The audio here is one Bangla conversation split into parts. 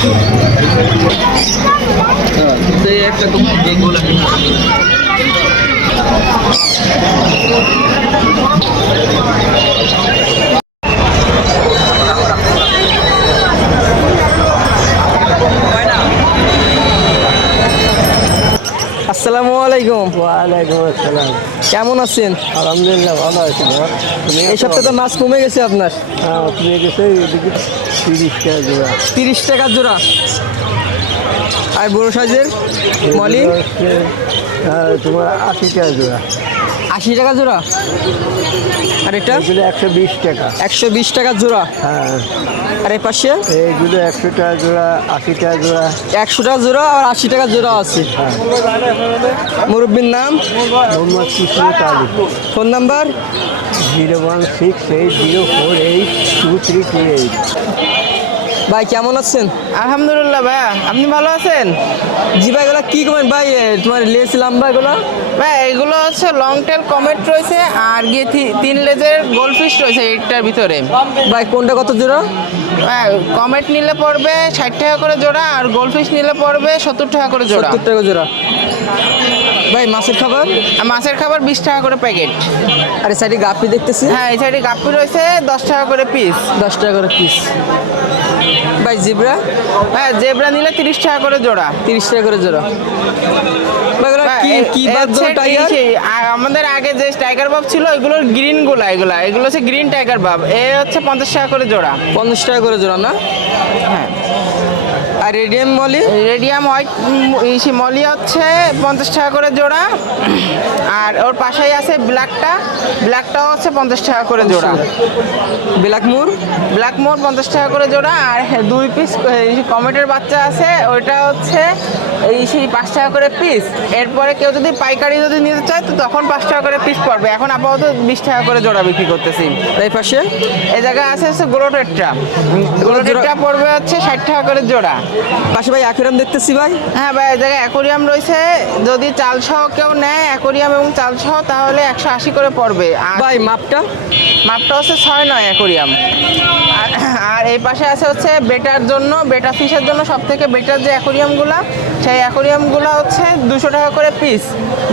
একটা গোলা আসসালামু আলাইকুম। ওয়ালাইকুম আসসালাম। কেমন আছেন? আলহামদুলিল্লাহ ভালো আছি। এই সপ্তাহে তো মাছ কমে গেছে আপনার। হ্যাঁ, কমে গেছে। এদিকে 30 টাকা জোড়া। 30 টাকা জোড়া। আর বড় সাইজের মলি এগুলো হচ্ছে, তোমার 80 টাকা জোড়া। 80 টাকা জোড়া। আর এটা এগুলো 120 টাকা। 120 টাকা জোড়া। হ্যাঁ, আর এই পাশে এইগুলো 100 টাকা জোড়া, 80 টাকা জোড়া। 100 টাকা জোড়া আর 80 টাকা জোড়া আছে। হ্যাঁ, মুরব্বির নাম? মোহাম্মদ কিসমত আলী। Phone number? 01680482328। ভাই কেমন আছেন? আলহামদুলিল্লাহ ভাইয়া, আপনি ভালো আছেন? জি ভাই, এগুলো কি কমেন ভাই? তোমার লেস লাম্বা এগুলো? ভাই এগুলো হচ্ছে লং টেল কমেট রয়েছে আর গিয়ে 3 লেজের গোল্ডফিশ রয়েছে এইটার ভিতরে। ভাই কোনটা কত জোড়া? ভাই কমেট নিলে পড়বে 60 টাকা করে জোড়া আর গোল্ডফিশ নিলে পড়বে 70 টাকা করে জোড়া। 70 টাকা জোড়া। ভাই মাছের খাবার? আর মাছের খাবার 20 টাকা করে প্যাকেট। আর এই সাইডে গাপ্পি দেখতেছি। হ্যাঁ, এই সাইডে গাপ্পি রয়েছে 10 টাকা করে পিস। 10 টাকা করে পিস। ভাই জিব্রা? হ্যাঁ, জেব্রা নিলে 30 টাকা করে জোড়া। 30 টাকা করে জোড়া। ভাই এগুলো কি কি বাদ হচ্ছে টাইগার? আমাদের আগে যে টাইগার বাব ছিল ওইগুলোর গ্রিন গুলা, এগুলো হচ্ছে গ্রিন টাইগার বাব। এ হচ্ছে 50 টাকা করে জোড়া। 50 টাকা করে জোড়া না? হ্যাঁ। আর radium molly? Radium white molly হচ্ছে 50 টাকা করে জোড়া। আর ওর পাশেই আছে ব্ল্যাকটাও হচ্ছে 50 টাকা করে জোড়া। ব্ল্যাক মুর? ব্ল্যাক মোর 50 টাকা করে জোড়া। আর 2 পিস কমেটের বাচ্চা আছে, ওইটা হচ্ছে সেই 5 টাকা করে পিস। এরপরে কেউ যদি পাইকারি যদি নিতে চায় তো তখন 5 টাকা করে পিস পড়বে। এখন আপাতত 20 টাকা করে জোড়া বিক্রি করতেছি। এই পাশে এই জায়গায় আছে হচ্ছে গ্লোটেটটা পড়বে হচ্ছে 60 টাকা করে জোড়া। পাশে ভাই অ্যাকুয়ারিয়াম দেখতেছি ভাই। হ্যাঁ ভাই, এই জায়গায় অ্যাকোরিয়াম রয়েছে। যদি চাল সহ কেউ নেয় অ্যাকোরিয়াম এবং চাল সহ তাহলে 180 করে পড়বে। আর ভাই মাপটা? মাপটা হচ্ছে 6-9 অ্যাকোরিয়াম। আর এই পাশে আছে হচ্ছে বেটার জন্য, বেটা ফিশের জন্য সব থেকে বেটার যে অ্যাকোরিয়ামগুলো, সেই অ্যাকোরিয়ামগুলো হচ্ছে 200 টাকা করে পিস।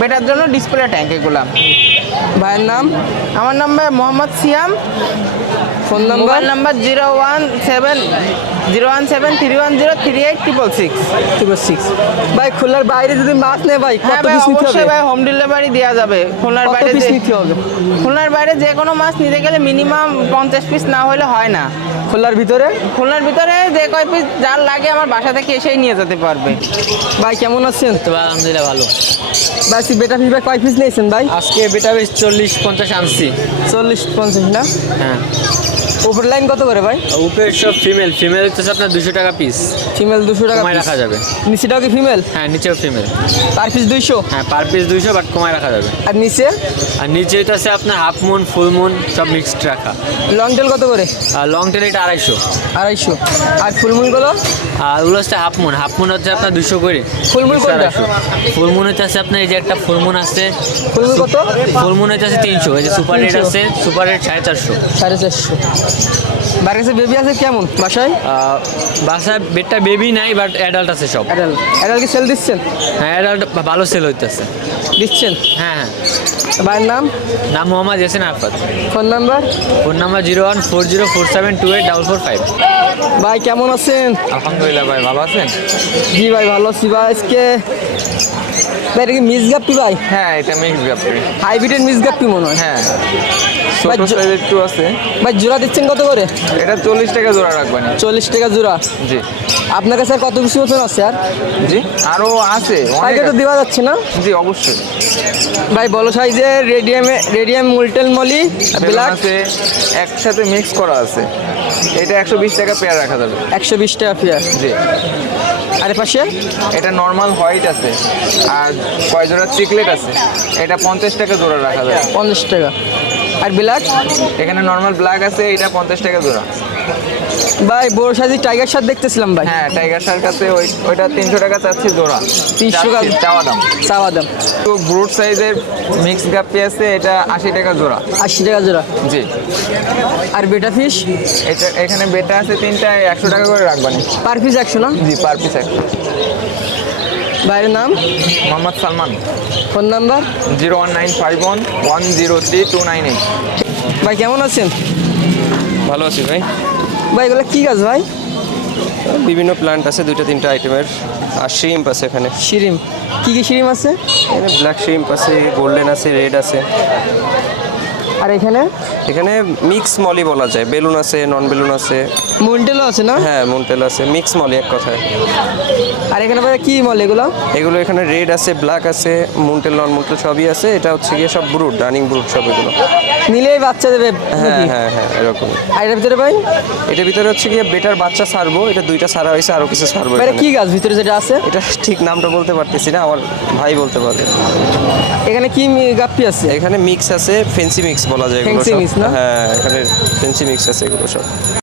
বেটার জন্য ডিসপ্লে ট্যাঙ্ক এগুলা। ভাইয়ের নাম? আমার নাম ভাই Mohammad Siyam. Phone number? Mobile number 01703103866। ভাই খুলনার বাইরে যদি মাছ নেয় ভাই হ্যাঁ কত ভাই, পিস নিতে অবশ্যই হবে? ভাই হোম ডেলিভারি দেওয়া যাবে। কত পিস নিতে হবে? খুলনার বাইরে যে কোনো মাছ নিতে গেলে মিনিমাম 50 পিস না হলে হয় না। খুলনার ভিতরে? খুলনার ভিতরে যে কয় পিস যার লাগে আমার বাসা থেকে এসেই নিয়ে যেতে পারবে। ভাই কেমন আছেন? তো আলহামদুলিল্লাহ ভালো। ভাই বেটা ফিস ভাই কয় পিস নিয়েছেন ভাই? আজকে বেটা বেশ 40-50 আনছি। 40-50 না? হ্যাঁ, উপর লাইন কত করে ভাই? উপরের সব ফিমেল হচ্ছে আপনার 200 টাকা পিস। ফিমেল 200 টাকা কমায় piece। রাখা যাবে। নিচেটাও কি ফিমেল? হ্যাঁ, নিচেও ফিমেল। Per piece 200? হ্যাঁ, পার পিস 200, বাট কমায় রাখা যাবে। আর নিচে? আর নিচে তো আছে আপনার হাফ মুন, ফুল মুন সব মিক্সড রাখা। লং টেল কত করে? আর লং টেল এটা 250। 250। আর ফুলমুলগুলো? আর ওগুলো হচ্ছে হাফ মুন হচ্ছে আপনার 200 করে। ফুলমুন কোনটা? ফুলমুন হচ্ছে আছে আপনার এই যে একটা ফুলমুন আছে। ফুলমুন কত? ফুলমুন হচ্ছে 300। এই যে সুপার রেট 300 আছে, সুপার রেট 450। 450। বাড়ির কাছে বেবি আছে কেমন বাসায়? বাসায় বেডটা বেবি নাই, বাট অ্যাডাল্ট আছে সব। অ্যাডাল কি সেল দিচ্ছেন? হ্যাঁ, অ্যাডাল্ট ভালো সেল হইতেছে। দিচ্ছেন? হ্যাঁ হ্যাঁ। ভাইয়ের নাম? নাম Mohammad Yasin Arafat. Phone number? Phone number 01404728445। ভাই কেমন আছেন? আলহামদুলিল্লাহ ভাই, ভালো আছেন? জি ভাই ভালো আছি ভাই। আজকে ভাই এটা কি মিস গাপ্পি ভাই? হ্যাঁ, এটা মিক্স গাপ্পি। হাইব্রিডের মিস গাপ্পি মনে হয়। হ্যাঁ, ভাই ছোট সাইজ একটু আছে। ভাই জোড়া দিচ্ছেন কত করে? এটা 40 টাকা জোড়া রাখবেন। 40 টাকা জোড়া। জি আপনার কাছে আর কত কিছু মতন আছে আর? জি, আরো আছে অনেক আগে তো আছে। দেওয়া যাচ্ছে না? জি অবশ্যই। ভাই বড় সাইজের রেডিয়াম মুলটেল মলি বেলুন ব্ল্যাক আছে, একসাথে মিক্স করা আছে। এটা 120 টাকা পেয়ার রাখা যাবে। 120 টাকা পেয়ার। জি, আর পাশে এটা নর্মাল হোয়াইট আছে। আর কয় জোড়া চিকলেট আছে, এটা 50 টাকা জোড়া রাখা যাবে। 50 টাকা। আর ব্ল্যাক? এখানে নর্মাল ব্ল্যাক আছে, এটা 50 টাকা জোড়া। ভাই বড় সাইজের টাইগার শার্ট দেখতেছিলাম ভাই। হ্যাঁ টাইগার শার্ক আছে, ওইটা 300 টাকা চাচ্ছি জোড়া। 300 টাকা চাওয়া দাম। চাওয়া দাম। তো ব্রুট সাইজের মিক্স গাপ্পি আছে, এটা 80 টাকা জোড়া। 80 টাকা জোড়া। জি। আর বেটা ফিশ এটা এখানে বেটা আছে 3টা, 100 টাকা করে রাখবানি। পার পিস 100 না? জি পার পিস 100। ভাইয়ের নাম? মোহাম্মদ সালমান। Phone number? 01951 103 298। ভাই কেমন আছেন? ভালো আছি ভাই। ভাই এগুলো কি গাছ ভাই? বিভিন্ন প্ল্যান্ট আছে, 2-3টা আইটেমের। আর শ্রিম্প আছে এখানে। শিরিম কি কি শিরিম আছে? এখানে ব্ল্যাক শ্রিম্প আছে, গোল্ডেন আছে, রেড আছে। আর এখানে এখানে মিক্স মলি বলা যায়, বেলুন আছে, নন বেলুন আছে। মন্টেলও আছে না? হ্যাঁ মন্টেল আছে, মিক্স মলি এক কথায়। আর এখানে ভাই কি মল এগুলো? এগুলো এখানে রেড আছে, ব্ল্যাক আছে, মুন্টেল নন মুন্টেল সবই আছে। এটা হচ্ছে গিয়ে সব ব্রুড, রানিং ব্রুড সব এগুলো। নিলেই বাচ্চা দেবে হ্যাঁ নাকি? হ্যাঁ হ্যাঁ এরকম। আর এটার ভিতরে ভাই? এটার ভিতরে হচ্ছে গিয়ে বেটার বাচ্চা ছাড়বো, এটা 2টা ছাড়া হয়েছে, আরও কিছু ছাড়বো ভাই এটা এখানে। কি গাছ ভিতরে যেটা আছে? এটা ঠিক নামটা বলতে পারতেছি না, আমার ভাই বলতে পারবে। এখানে কি গাপ্পি আছে? এখানে মিক্স আছে, ফেন্সি মিক্স বলা যায় এগুলো Fancy সব। mix না? হ্যাঁ এখানে ফেন্সি মিক্স আছে এগুলো সব।